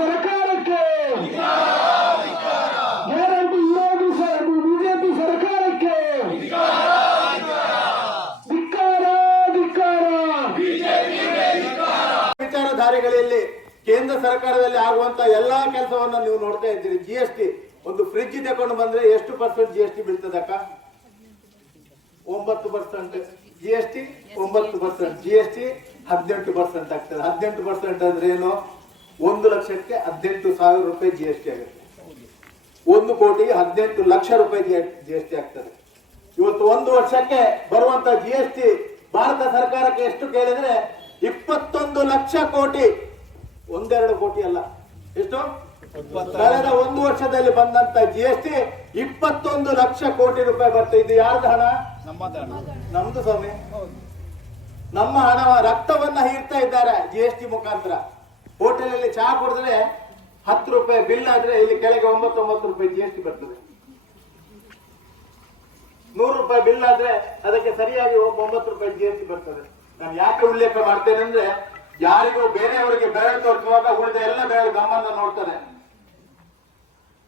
ಸರ್ಕಾರಕ್ಕೆ, guarantee Yogi BJP ಸರ್ಕಾರಕ್ಕೆ ಧಿಕ್ಕಾರ ಧಿಕ್ಕಾರ. ವಿಚಾರಧಾರೆಗಳಲ್ಲಿ ಕೇಂದ್ರ ಸರ್ಕಾರದಲ್ಲಿ ಆಗುವಂತ ಎಲ್ಲಾ ಕೆಲಸವನ್ನ ನೀವು ನೋಡ್ತಾ ಇದ್ದೀರಿ. GST ಒಂದು ಫ್ರಿಡ್ಜ್ ತಗೊಂಡು ಬಂದ್ರೆ ಎಷ್ಟು % GST ಬೀಳ್ತದಕ್ಕ? 9%. GST 9%, GST 18% ಆಗ್ತದೆ. 18% ಅಂದ್ರೆ ಏನು? 1 ಲಕ್ಷಕ್ಕೆ 18,000 ರೂಪಾಯಿ GST ಆಗುತ್ತೆ. 1 ಕೋಟಿಗೆ 18 ಲಕ್ಷ ರೂಪಾಯಿ GST ಆಗ್ತದೆ. ಇವತ್ತು 1 ವರ್ಷಕ್ಕೆ ಬರುವಂತ GST ಭಾರತ ಸರ್ಕಾರಕ್ಕೆ ಎಷ್ಟು ಕೇಳಿದ್ರೆ 21 ಲಕ್ಷ ಕೋಟಿ. 1-2 ಕೋಟಿ ಅಲ್ಲ, ಎಷ್ಟು? ಕಳೆದ 1 ವರ್ಷದಲ್ಲಿ ಬಂದಂತ GST 21 ಲಕ್ಷ ಕೋಟಿ ರೂಪಾಯಿ ಬರ್ತದೆ. ಇದು ಯಾರ್ದು ಹಣ? ನಮ್ದು ಸ್ವಾಮಿ. ನಮ್ಮ ಹಣ, ರಕ್ತವನ್ನ ಹೀರ್ತಾ ಇದ್ದಾರೆ GST ಮುಖಾಂತರ. ಹೋಟೆಲ್ ಅಲ್ಲಿ ಚಹಾ ಕುಡಿದ್ರೆ 10 ರೂಪಾಯಿ ಬಿಲ್ ಆದ್ರೆ ಇಲ್ಲಿ ಕೆಳಗೆ 99 ರೂಪಾಯಿ GST ಬರ್ತದೆ. 100 ರೂಪಾಯಿ ಬಿಲ್ ಆದ್ರೆ ಅದಕ್ಕೆ ಸರಿಯಾಗಿ 9 ರೂಪಾಯಿ GST ಬರ್ತದೆ. ನಾನು ಯಾಕೆ ಉಲ್ಲೇಖ ಮಾಡ್ತೇನೆ ಅಂದ್ರೆ, ಯಾರಿಗೂ ಬೇರೆಯವರಿಗೆ ಬೆರಳು ತೋರಿಸುವಾಗ ಉಳಿದ ಎಲ್ಲ ಬೆರಳು ನಮ್ಮನ್ನ ನೋಡ್ತಾರೆ.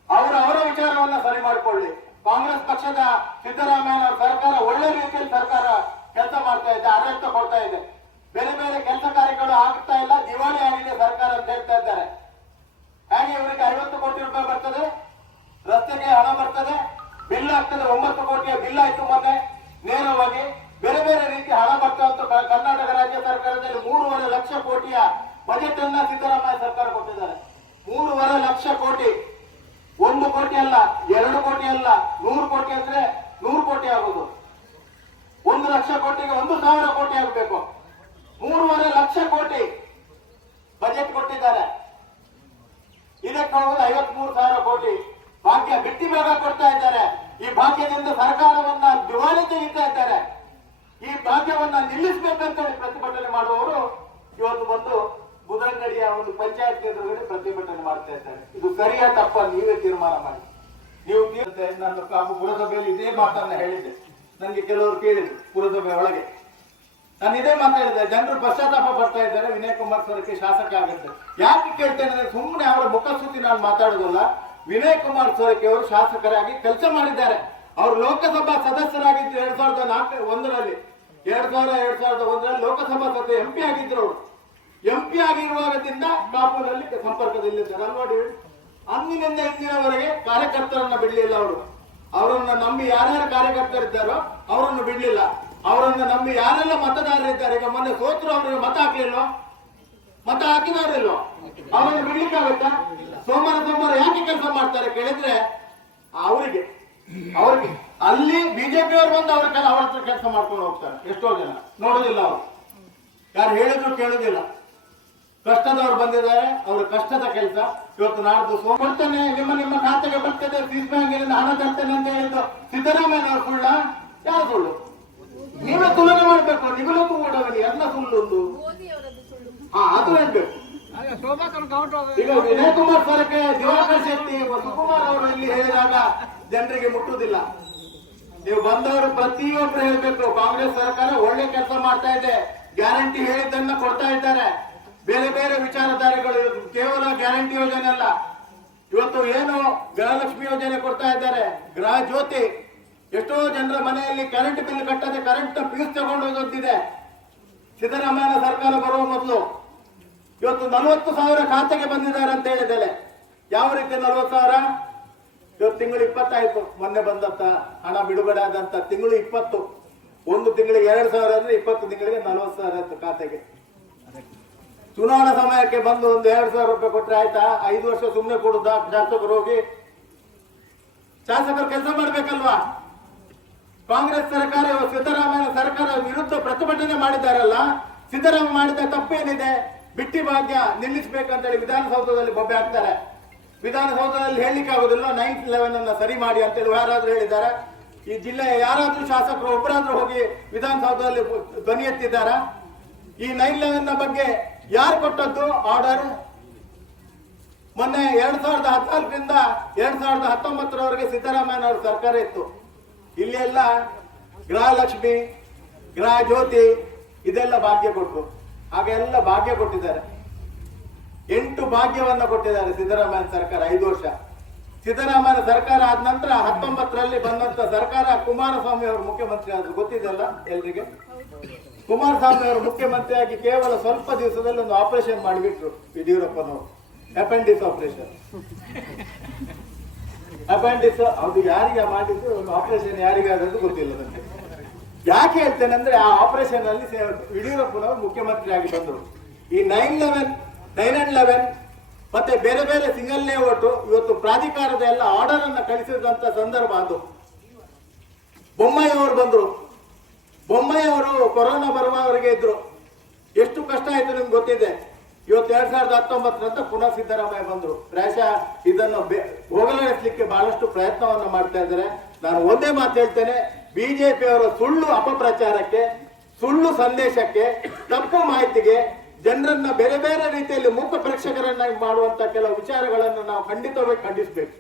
ಅವರ ವಿಚಾರವನ್ನ ಸರಿ ಮಾಡಿಕೊಳ್ಳಿ. ಕಾಂಗ್ರೆಸ್ ಪಕ್ಷದ ಸಿದ್ದರಾಮಯ್ಯ ಅವರ ಸರ್ಕಾರ ಒಳ್ಳೆ ರೀತಿಯಲ್ಲಿ ಸರ್ಕಾರ ಕೆಲಸ ಮಾಡ್ತಾ ಇದೆ, ಆಡಳಿತ ಕೊಡ್ತಾ ಇದೆ. ಬೇರೆ ಬೇರೆ ಕೆಲಸ ಕಾರ್ಯಗಳು ಆಗ್ತಾ ಇಲ್ಲ, ದಿವಾಳಿ ಆಗಿದೆ ಸರ್ಕಾರ ಅಂತ ಹೇಳ್ತಾ ಇದ್ದಾರೆ. ಹಾಗೆ ಇವರಿಗೆ 50 ಕೋಟಿ ರೂಪಾಯಿ ಬರ್ತದೆ, ರಸ್ತೆಗೆ ಹಣ ಬರ್ತದೆ, ಬಿಲ್ ಆಗ್ತದೆ. 9 ಕೋಟಿಯ ಬಿಲ್ ಆಯ್ತು ಮೊನ್ನೆ ನೇರವಾಗಿ. ಬೇರೆ ಬೇರೆ ರೀತಿ ಹಣ ಬರ್ತವಂತ ಕರ್ನಾಟಕ ರಾಜ್ಯ ಸರ್ಕಾರದಲ್ಲಿ 3.5 ಲಕ್ಷ ಕೋಟಿಯ ಬಜೆಟ್ ಅನ್ನ ಸಿದ್ದರಾಮಯ್ಯ ಸರ್ಕಾರ ಕೊಟ್ಟಿದ್ದಾರೆ. 3.5 ಲಕ್ಷ ಕೋಟಿ. 1 ಕೋಟಿ ಅಲ್ಲ, 2 ಕೋಟಿ ಅಲ್ಲ, 100 ಕೋಟಿ ಅಂದ್ರೆ 100 ಕೋಟಿ ಆಗುದು. 1 ಲಕ್ಷ ಕೋಟಿಗೆ 1,000 ಕೋಟಿ ಆಗಬೇಕು. 3.5 ಲಕ್ಷ ಕೋಟಿ ಬಜೆಟ್ ಕೊಟ್ಟಿದ್ದಾರೆ. ಇದಕ್ಕೆ ಹೋಗುದು 53,000 ಕೋಟಿ. ಭಾಗ್ಯ ಬಿಟ್ಟಿ ಭಾಗ ಕೊಡ್ತಾ ಇದ್ದಾರೆ. ಈ ಭಾಗ್ಯದಿಂದ ಸರ್ಕಾರವನ್ನ ದಿವಾಳಿ ತೆಗಿತಾ ಇದ್ದಾರೆ. ಈ ಭಾಗ್ಯವನ್ನ ನಿಲ್ಲಿಸಬೇಕಂತ ಪ್ರತಿಭಟನೆ ಮಾಡುವವರು ಇವತ್ತು ಬಂದು ಮುದ್ರಂಗಡಿಯ ಒಂದು ಪಂಚಾಯತ್ ಕೇಂದ್ರದಲ್ಲಿ ಪ್ರತಿಭಟನೆ ಮಾಡ್ತಾ ಇದ್ದಾರೆ. ಇದು ಸರಿಯಾ ತಪ್ಪ ನೀವೇ ತೀರ್ಮಾನ ಮಾಡಿ. ನೀವು ನಾನು ಪುರಸಭೆಯಲ್ಲಿ ಇದೇ ಮಾತನ್ನ ಹೇಳಿದ್ದೆ. ನನಗೆ ಕೆಲವರು ಕೇಳಿದ್ರು ಪುರಸಭೆ ಒಳಗೆ, ನಾನು ಇದೇ ಮಾತಾಡಿದೆ. ಜನರು ಪಶ್ಚಾತ್ತಾಪ ಪಡ್ತಾ ಇದ್ದಾರೆ, ವಿನಯ್ ಕುಮಾರ್ ಸೊರಕೆ ಶಾಸಕ ಆಗುತ್ತೆ. ಯಾಕೆ ಕೇಳ್ತೇನೆ ಅಂದ್ರೆ, ಸುಮ್ಮನೆ ಅವರ ಮುಖಸ್ತುತಿ ನಾನು ಮಾತಾಡುದಲ್ಲ. ವಿನಯ್ ಕುಮಾರ್ ಸೊರಕೆ ಅವರು ಶಾಸಕರಾಗಿ ಕೆಲಸ ಮಾಡಿದ್ದಾರೆ. ಅವರು ಲೋಕಸಭಾ ಸದಸ್ಯರಾಗಿದ್ದು 2001ರಲ್ಲಿ 2001ರಲ್ಲಿ ಲೋಕಸಭಾ ಸದಸ್ಯ MP ಆಗಿದ್ರು. ಅವರು MP ಆಗಿರುವಾಗದಿಂದ ಕಾಪುನಲ್ಲಿ ಸಂಪರ್ಕದಲ್ಲಿದ್ದಾರೆ ನೋಡಿ. ಅಂದಿನಿಂದ ಇಂದಿನವರೆಗೆ ಕಾರ್ಯಕರ್ತರನ್ನ ಬಿಡ್ಲಿಲ್ಲ ಅವರು. ಅವರನ್ನ ನಂಬಿ ಯಾರ್ಯಾರು ಕಾರ್ಯಕರ್ತರಿದ್ದಾರೋ ಅವರನ್ನು ಬಿಡ್ಲಿಲ್ಲ. ಅವರನ್ನ ನಂಬಿ ಯಾರೆಲ್ಲ ಮತದಾರರಿದ್ದಾರೆ, ಈಗ ಮೊನ್ನೆ ಸೋತರು ಅವರಿಗೆ ಮತ ಹಾಕ್ಲಿಲ್ವೋ? ಮತ ಹಾಕಿದವರಿಲ್ವೋ? ಅವರನ್ನು ಬಿಡ್ಲಿಕ್ಕಾಗುತ್ತಾ? ಸೋಮವಾರ ಯಾಕೆ ಕೆಲಸ ಮಾಡ್ತಾರೆ ಕೇಳಿದ್ರೆ, ಅವರಿಗೆ ಅಲ್ಲಿ ಬಿಜೆಪಿ ಅವರು ಬಂದು ಅವ್ರ ಹತ್ರ ಕೆಲಸ ಮಾಡ್ಕೊಂಡು ಹೋಗ್ತಾರೆ. ಎಷ್ಟೋ ಜನ ನೋಡುದಿಲ್ಲ, ಅವರು ಯಾರು ಹೇಳಿದ್ರು ಕೇಳುದಿಲ್ಲ. ಕಷ್ಟದವ್ರು ಬಂದಿದ್ದಾರೆ, ಅವ್ರ ಕಷ್ಟದ ಕೆಲಸ. ಇವತ್ತು ನಾಡ್ದು ಕೊಡ್ತೇನೆ, ನಿಮ್ಮ ಖಾತೆಗೆ ಬರ್ತದೆ, ಸ್ವಿಸ್ ಬ್ಯಾಂಕಿನಿಂದ ಹಣ ತರ್ತೇನೆ ಅಂತ ಹೇಳಿದ್ದು ಸಿದ್ದರಾಮಯ್ಯ ಅವ್ರ ಸುಳ್ಳ? ಯಾರು ಸುಳ್ಳು? ನೀವೇ ತುಲನೆ ಮಾಡ್ಬೇಕು. ನಿಗಲಕ್ಕೂ ಓಡೋಗಿ ಎಲ್ಲ ಸುಳ್ಳು. ಅದು ಹೇಳ್ಬೇಕು. ಈಗ ವಿನಯ್ ಕುಮಾರ್ ಸೊರಕೆ, ದಿವಾಕರ್ ಶೆಟ್ಟಿ, ಸುಕುಮಾರ್ ಅವರು ಇಲ್ಲಿ ಹೇಳಿದಾಗ ಜನರಿಗೆ ಮುಟ್ಟುವುದಿಲ್ಲ. ನೀವು ಬಂದವರು ಪ್ರತಿಯೊಬ್ಬರು ಹೇಳ್ಬೇಕು, ಕಾಂಗ್ರೆಸ್ ಸರ್ಕಾರ ಒಳ್ಳೆ ಕೆಲಸ ಮಾಡ್ತಾ ಇದೆ, ಗ್ಯಾರಂಟಿ ಹೇಳಿದ್ದನ್ನ ಕೊಡ್ತಾ ಇದ್ದಾರೆ. ಬೇರೆ ಬೇರೆ ವಿಚಾರಧಾರೆಗಳು, ಕೇವಲ ಗ್ಯಾರಂಟಿ ಯೋಜನೆ ಅಲ್ಲ. ಇವತ್ತು ಏನು ಗೃಹಲಕ್ಷ್ಮಿ ಯೋಜನೆ ಕೊಡ್ತಾ ಇದ್ದಾರೆ, ಗೃಹ ಜ್ಯೋತಿ. ಎಷ್ಟೋ ಜನರ ಮನೆಯಲ್ಲಿ ಕರೆಂಟ್ ಬಿಲ್ ಕಟ್ಟದೆ ಕರೆಂಟ್ ಫ್ಯೂಸ್ ತಗೊಂಡು ಹೋಗೋದಿದೆ. ಸಿದ್ದರಾಮಯ್ಯ ಸರ್ಕಾರ ಬರುವ ಮೊದಲು ಇವತ್ತು 40,000 ಖಾತೆಗೆ ಬಂದಿದ್ದಾರೆ ಅಂತ ಹೇಳಿದ್ದೇನೆ. ಯಾವ ರೀತಿ 40,000? ಇವತ್ತು ತಿಂಗಳು 20 ಆಯ್ತು ಮೊನ್ನೆ ಬಂದಂತ ಹಣ ಬಿಡುಗಡೆ ಆದಂತ. ತಿಂಗಳು 20, 1 ತಿಂಗಳಿಗೆ 2,000 ಅಂದ್ರೆ 20 ತಿಂಗಳಿಗೆ 40,000 ಖಾತೆಗೆ. ಚುನಾವಣಾ ಸಮಯಕ್ಕೆ ಬಂದು ಒಂದು 2,000 ರೂಪಾಯಿ ಕೊಟ್ರೆ ಆಯ್ತಾ? 5 ವರ್ಷ ಸುಮ್ಮನೆ ಕೊಡುದ? ಶಾಸಕರು ಹೋಗಿ ಶಾಸಕರು ಕೆಲಸ ಮಾಡ್ಬೇಕಲ್ವಾ? ಕಾಂಗ್ರೆಸ್ ಸರ್ಕಾರ ಸಿದ್ದರಾಮಯ್ಯ ಸರ್ಕಾರ ವಿರುದ್ಧ ಪ್ರತಿಭಟನೆ ಮಾಡಿದ್ದಾರಲ್ಲ, ಸಿದ್ದರಾಮಯ್ಯ ಮಾಡಿದ ತಪ್ಪೇನಿದೆ? ಬಿಟ್ಟಿ ಭಾಗ್ಯ ನಿಲ್ಲಿಸಬೇಕಂತ ಹೇಳಿ ವಿಧಾನಸೌಧದಲ್ಲಿ ಬೊಬ್ಬೆ ಹಾಕ್ತಾರೆ. ವಿಧಾನಸೌಧದಲ್ಲಿ ಹೇಳಲಿಕ್ಕೆ ಆಗುದಿಲ್ಲ. 9/11 ಅನ್ನ ಸರಿ ಮಾಡಿ ಅಂತೇಳಿ ಯಾರಾದ್ರೂ ಹೇಳಿದ್ದಾರೆ? ಈ ಜಿಲ್ಲೆಯ ಯಾರಾದ್ರೂ ಶಾಸಕರು ಒಬ್ಬರಾದ್ರೂ ಹೋಗಿ ವಿಧಾನಸೌಧದಲ್ಲಿ ಧ್ವನಿ ಎತ್ತಿದ್ದಾರಾ? ಈ 9/11 ಬಗ್ಗೆ ಯಾರು ಕೊಟ್ಟದ್ದು ಆರ್ಡರ್? ಮೊನ್ನೆ 2014ರಿಂದ 2019ರವರೆಗೆ ಸಿದ್ದರಾಮಯ್ಯ ಅವರ ಸರ್ಕಾರ ಇತ್ತು. ಇಲ್ಲಿ ಎಲ್ಲ ಗೃಹಲಕ್ಷ್ಮಿ, ಗೃಹ ಜ್ಯೋತಿ ಇದೆಲ್ಲ ಭಾಗ್ಯ ಕೊಟ್ಟರು. ಹಾಗೆಲ್ಲ ಭಾಗ್ಯ ಕೊಟ್ಟಿದ್ದಾರೆ. 8 ಭಾಗ್ಯವನ್ನ ಕೊಟ್ಟಿದ್ದಾರೆ ಸಿದ್ದರಾಮಯ್ಯ ಸರ್ಕಾರ 5 ವರ್ಷ. ಸಿದ್ದರಾಮಯ್ಯ ಸರ್ಕಾರ ಆದ ನಂತರ 19ರಲ್ಲಿ ಬಂದಂತ ಸರ್ಕಾರ ಕುಮಾರಸ್ವಾಮಿ ಅವರು ಮುಖ್ಯಮಂತ್ರಿ ಆದ್ರು, ಗೊತ್ತಿದೆಯಲ್ಲ ಎಲ್ರಿಗೆ. ಕುಮಾರಸ್ವಾಮಿ ಅವರು ಮುಖ್ಯಮಂತ್ರಿಯಾಗಿ ಕೇವಲ ಸ್ವಲ್ಪ ದಿವಸದಲ್ಲಿ ಒಂದು ಆಪರೇಷನ್ ಮಾಡಿಬಿಟ್ರು ಯಡಿಯೂರಪ್ಪನವರು, ಅಪೆಂಡಿಕ್ಸ್ ಆಪರೇಷನ್. ಅಪೆಂಡಿಕ್ಸ್ ಅದು ಯಾರಿಗೆ ಮಾಡಿದ್ದು, ಒಂದು ಆಪರೇಷನ್ ಯಾರಿಗಾದದ್ದು ಗೊತ್ತಿಲ್ಲ ನನಗೆ. ಯಾಕೆ ಹೇಳ್ತೇನೆ ಅಂದ್ರೆ ಆ ಆಪರೇಷನ್ ಅಲ್ಲಿ ಯಡಿಯೂರಪ್ಪನವರು ಮುಖ್ಯಮಂತ್ರಿ ಆಗಿ ಬಂದರು. ಈ 9/11 ಮತ್ತೆ ಬೇರೆ ಬೇರೆ ಸಿಂಗಲ್ ಲೇಔಟ್ ಇವತ್ತು ಪ್ರಾಧಿಕಾರದ ಎಲ್ಲ ಆರ್ಡರ್ ಅನ್ನ ಕಳಿಸಿದಂತ ಸಂದರ್ಭ ಅದು. ಬೊಮ್ಮಾಯಿ ಅವರು ಬಂದ್ರು, ಬೊಮ್ಮಾಯಿ ಅವರು ಕೊರೋನಾ ಬರುವವರೆಗೆ ಇದ್ರು. ಎಷ್ಟು ಕಷ್ಟ ಆಯ್ತು ನಿಮ್ಗೆ ಗೊತ್ತಿದೆ. ಇವತ್ತು 2019 ನಂತರ ಪುನಃ ಸಿದ್ದರಾಮಯ್ಯ ಬಂದ್ರು. ಪ್ರಾಯಶಃ ಇದನ್ನು ಹೋಗಲಾಡಿಸ್ಲಿಕ್ಕೆ ಬಹಳಷ್ಟು ಪ್ರಯತ್ನವನ್ನ ಮಾಡ್ತಾ ಇದ್ದಾರೆ. ನಾನು ಒಂದೇ ಮಾತು ಹೇಳ್ತೇನೆ, ಬಿಜೆಪಿ ಅವರ ಸುಳ್ಳು ಅಪಪ್ರಚಾರಕ್ಕೆ, ಸುಳ್ಳು ಸಂದೇಶಕ್ಕೆ, ತಪ್ಪು ಮಾಹಿತಿಗೆ, ಜನರನ್ನ ಬೇರೆ ಬೇರೆ ರೀತಿಯಲ್ಲಿ ಮೂಕ ಪ್ರೇಕ್ಷಕರನ್ನಾಗಿ ಮಾಡುವಂತ ಕೆಲವು ವಿಚಾರಗಳನ್ನು ನಾವು ಖಂಡಿತವಾಗಿ ಖಂಡಿಸಬೇಕು.